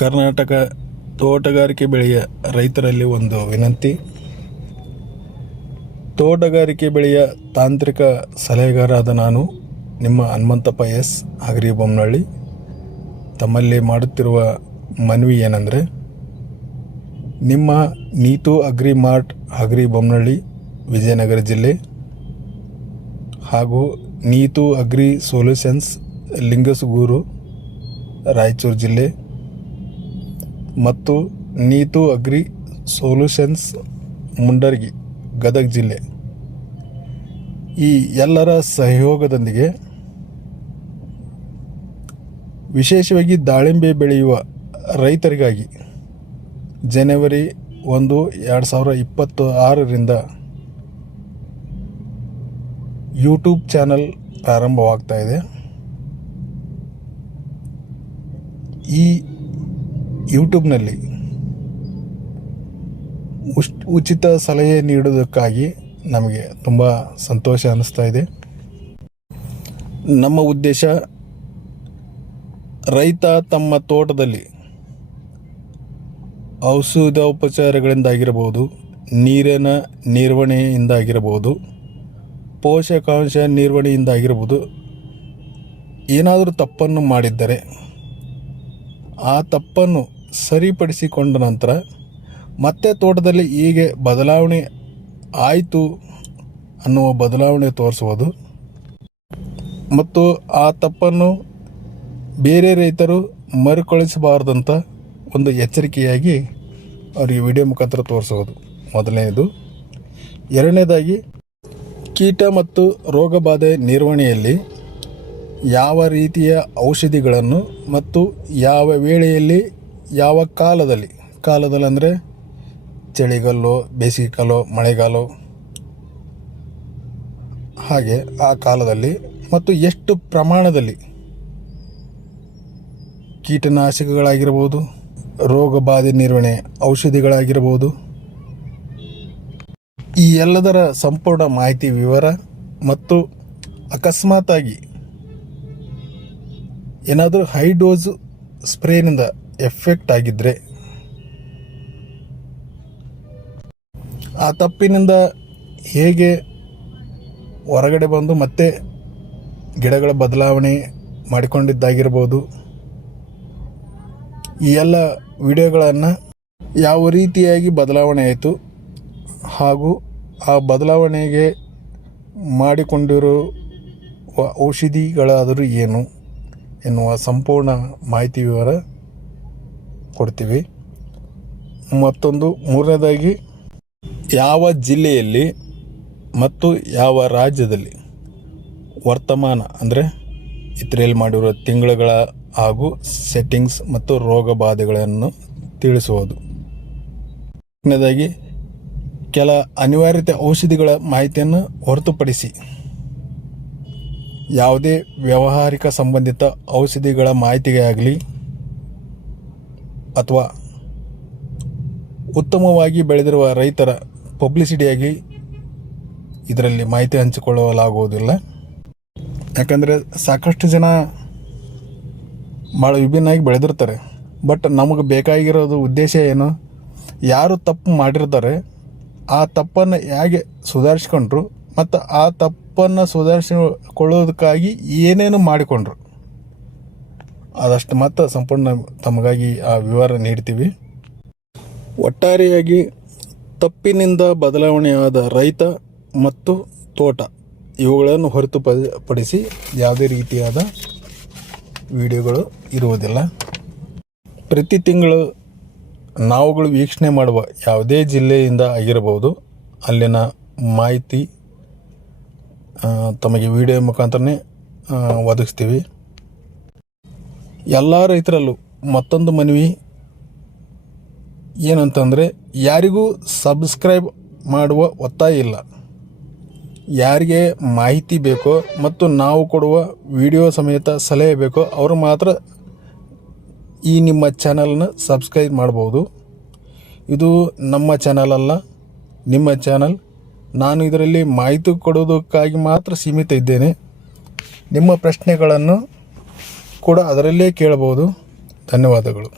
ಕರ್ನಾಟಕ ತೋಟಗಾರಿಕೆ ಬೆಳೆಯ ರೈತರಲ್ಲಿ ಒಂದು ವಿನಂತಿ. ತೋಟಗಾರಿಕೆ ಬೆಳೆಯ ತಾಂತ್ರಿಕ ಸಲಹೆಗಾರಾದ ನಾನು ನಿಮ್ಮ ಹನುಮಂತಪ್ಪ ಎಸ್ ಹಗರಿ ಬೊಮ್ಮನಹಳ್ಳಿ ತಮ್ಮಲ್ಲಿ ಮಾಡುತ್ತಿರುವ ಮನವಿ ಏನೆಂದರೆ, ನಿಮ್ಮ ನೀತು ಅಗ್ರಿ ಮಾರ್ಟ್ ಹಗರಿ ಬೊಮ್ಮನಹಳ್ಳಿ ವಿಜಯನಗರ ಜಿಲ್ಲೆ ಹಾಗೂ ನೀತು ಅಗ್ರಿ ಸೊಲ್ಯೂಷನ್ಸ್ ಲಿಂಗಸಗೂರು ರಾಯಚೂರು ಜಿಲ್ಲೆ ಮತ್ತು ನೀತು ಅಗ್ರಿ ಸೊಲ್ಯೂಷನ್ಸ್ ಮುಂಡರ್ಗಿ ಗದಗ ಜಿಲ್ಲೆ ಈ ಎಲ್ಲರ ಸಹಯೋಗದೊಂದಿಗೆ ವಿಶೇಷವಾಗಿ ದಾಳಿಂಬೆ ಬೆಳೆಯುವ ರೈತರಿಗಾಗಿ ಜನವರಿ 1, 2026ರಿಂದ ಯೂಟ್ಯೂಬ್ ಚಾನಲ್ ಪ್ರಾರಂಭವಾಗ್ತಾ ಇದೆ. ಈ ಯೂಟ್ಯೂಬ್ನಲ್ಲಿ ಉಚಿತ ಸಲಹೆ ನೀಡುವುದಕ್ಕಾಗಿ ನಮಗೆ ತುಂಬ ಸಂತೋಷ ಅನ್ನಿಸ್ತಾ ಇದೆ. ನಮ್ಮ ಉದ್ದೇಶ, ರೈತ ತಮ್ಮ ತೋಟದಲ್ಲಿ ಔಷಧೋಪಚಾರಗಳಿಂದಾಗಿರಬಹುದು, ನೀರಿನ ನಿರ್ವಹಣೆಯಿಂದಾಗಿರಬಹುದು, ಪೋಷಕಾಂಶ ನಿರ್ವಹಣೆಯಿಂದಾಗಿರಬಹುದು, ಏನಾದರೂ ತಪ್ಪನ್ನು ಮಾಡಿದ್ದರೆ ಆ ತಪ್ಪನ್ನು ಸರಿಪಡಿಸಿಕೊಂಡ ನಂತರ ಮತ್ತೆ ತೋಟದಲ್ಲಿ ಹೀಗೆ ಬದಲಾವಣೆ ಆಯಿತು ಅನ್ನುವ ಬದಲಾವಣೆ ತೋರಿಸುವುದು ಮತ್ತು ಆ ತಪ್ಪನ್ನು ಬೇರೆ ರೈತರು ಮರುಕಳಿಸಬಾರ್ದಂಥ ಒಂದು ಎಚ್ಚರಿಕೆಯಾಗಿ ಅವರಿಗೆ ವಿಡಿಯೋ ಮುಖಾಂತರ ತೋರಿಸುವುದು ಮೊದಲನೆಯದು. ಎರಡನೇದಾಗಿ, ಕೀಟ ಮತ್ತು ರೋಗಬಾಧೆ ನಿರ್ವಹಣೆಯಲ್ಲಿ ಯಾವ ರೀತಿಯ ಔಷಧಿಗಳನ್ನು ಮತ್ತು ಯಾವ ವೇಳೆಯಲ್ಲಿ ಯಾವ ಕಾಲದಲ್ಲಿ ಅಂದರೆ ಚಳಿಗಾಲ, ಬೇಸಿಗೆಕಾಲ, ಮಳೆಗಾಲ, ಹಾಗೆ ಆ ಕಾಲದಲ್ಲಿ ಮತ್ತು ಎಷ್ಟು ಪ್ರಮಾಣದಲ್ಲಿ ಕೀಟನಾಶಕಗಳಾಗಿರ್ಬೋದು, ರೋಗಬಾಧೆ ನಿರ್ವಹಣೆ ಔಷಧಿಗಳಾಗಿರ್ಬೋದು, ಈ ಎಲ್ಲದರ ಸಂಪೂರ್ಣ ಮಾಹಿತಿ ವಿವರ ಮತ್ತು ಅಕಸ್ಮಾತಾಗಿ ಏನಾದರೂ ಹೈ ಡೋಸ್ ಸ್ಪ್ರೇನಿಂದ ಎಫೆಕ್ಟ್ ಆಗಿದ್ದರೆ ಆ ತಪ್ಪಿನಿಂದ ಹೇಗೆ ಹೊರಗಡೆ ಬಂದು ಮತ್ತೆ ಗಿಡಗಳ ಬದಲಾವಣೆ ಮಾಡಿಕೊಂಡಿದ್ದಾಗಿರ್ಬೋದು, ಈ ಎಲ್ಲ ವಿಡಿಯೋಗಳನ್ನು ಯಾವ ರೀತಿಯಾಗಿ ಬದಲಾವಣೆ ಆಯಿತು ಹಾಗೂ ಆ ಬದಲಾವಣೆಗೆ ಮಾಡಿಕೊಂಡಿರುವ ಔಷಧಿಗಳಾದರೂ ಏನು ಎನ್ನುವ ಸಂಪೂರ್ಣ ಮಾಹಿತಿ ವಿವರ ಕೊಡ್ತೀವಿ. ಮತ್ತೊಂದು, ಮೂರನೇದಾಗಿ, ಯಾವ ಜಿಲ್ಲೆಯಲ್ಲಿ ಮತ್ತು ಯಾವ ರಾಜ್ಯದಲ್ಲಿ ವರ್ತಮಾನ ಅಂದರೆ ಇತರೆಯಲ್ಲಿ ಮಾಡಿರುವ ತಿಂಗಳುಗಳ ಹಾಗೂ ಸೆಟ್ಟಿಂಗ್ಸ್ ಮತ್ತು ರೋಗ ಬಾಧೆಗಳನ್ನು ತಿಳಿಸುವುದು. ಮೂರನೇದಾಗಿ, ಕೆಲ ಅನಿವಾರ್ಯತೆ ಔಷಧಿಗಳ ಮಾಹಿತಿಯನ್ನು ಹೊರತುಪಡಿಸಿ ಯಾವುದೇ ವ್ಯಾವಹಾರಿಕ ಸಂಬಂಧಿತ ಔಷಧಿಗಳ ಮಾಹಿತಿಗೆ ಆಗಲಿ ಅಥವಾ ಉತ್ತಮವಾಗಿ ಬೆಳೆದಿರುವ ರೈತರ ಪಬ್ಲಿಸಿಟಿಯಾಗಿ ಇದರಲ್ಲಿ ಮಾಹಿತಿ ಹಂಚಿಕೊಳ್ಳಲಾಗುವುದಿಲ್ಲ. ಯಾಕಂದರೆ ಸಾಕಷ್ಟು ಜನ ಭಾಳ ವಿಭಿನ್ನವಾಗಿ ಬೆಳೆದಿರ್ತಾರೆ. ಬಟ್ ನಮಗೆ ಬೇಕಾಗಿರೋದು ಉದ್ದೇಶ ಏನು, ಯಾರು ತಪ್ಪು ಮಾಡಿರ್ತಾರೆ ಆ ತಪ್ಪನ್ನು ಹೇಗೆ ಸುಧಾರಿಸ್ಕೊಂಡ್ರು ಮತ್ತು ಆ ತಪ್ಪನ್ನು ಸುಧಾರಿಸಿಕೊಳ್ಳೋದಕ್ಕಾಗಿ ಏನೇನು ಮಾಡಿಕೊಂಡ್ರು ಅದಷ್ಟು ಮಾತ್ರ ಸಂಪೂರ್ಣ ತಮಗಾಗಿ ಆ ವಿವರ ನೀಡ್ತೀವಿ. ಒಟ್ಟಾರೆಯಾಗಿ ತಪ್ಪಿನಿಂದ ಬದಲಾವಣೆಯಾದ ರೈತ ಮತ್ತು ತೋಟ ಇವುಗಳನ್ನು ಹೊರತುಪಡಿಸಿ ಯಾವುದೇ ರೀತಿಯಾದ ವಿಡಿಯೋಗಳು ಇರುವುದಿಲ್ಲ. ಪ್ರತಿ ತಿಂಗಳು ನಾವುಗಳು ವೀಕ್ಷಣೆ ಮಾಡುವ ಯಾವುದೇ ಜಿಲ್ಲೆಯಿಂದ ಆಗಿರಬಹುದು ಅಲ್ಲಿನ ಮಾಹಿತಿ ತಮಗೆ ವಿಡಿಯೋ ಮುಖಾಂತರನೇ ಒದಗಿಸ್ತೀವಿ. ಎಲ್ಲ ರೈತರಲ್ಲೂ ಮತ್ತೊಂದು ಮನವಿ ಏನಂತಂದರೆ, ಯಾರಿಗೂ ಸಬ್ಸ್ಕ್ರೈಬ್ ಮಾಡುವ ಒತ್ತಾಯ ಇಲ್ಲ. ಯಾರಿಗೆ ಮಾಹಿತಿ ಬೇಕೋ ಮತ್ತು ನಾವು ಕೊಡುವ ವಿಡಿಯೋ ಸಮೇತ ಸಲಹೆ ಬೇಕೋ ಅವರು ಮಾತ್ರ ಈ ನಿಮ್ಮ ಚಾನಲ್ನ ಸಬ್ಸ್ಕ್ರೈಬ್ ಮಾಡ್ಬೋದು. ಇದು ನಮ್ಮ ಚಾನಲ್ ಅಲ್ಲ, ನಿಮ್ಮ ಚಾನಲ್. ನಾನು ಇದರಲ್ಲಿ ಮಾಹಿತಿ ಕೊಡೋದಕ್ಕಾಗಿ ಮಾತ್ರ ಸೀಮಿತ ಇದ್ದೇನೆ. ನಿಮ್ಮ ಪ್ರಶ್ನೆಗಳನ್ನು ಕೂಡ ಅದರಲ್ಲೇ ಕೇಳಬಹುದು. ಧನ್ಯವಾದಗಳು.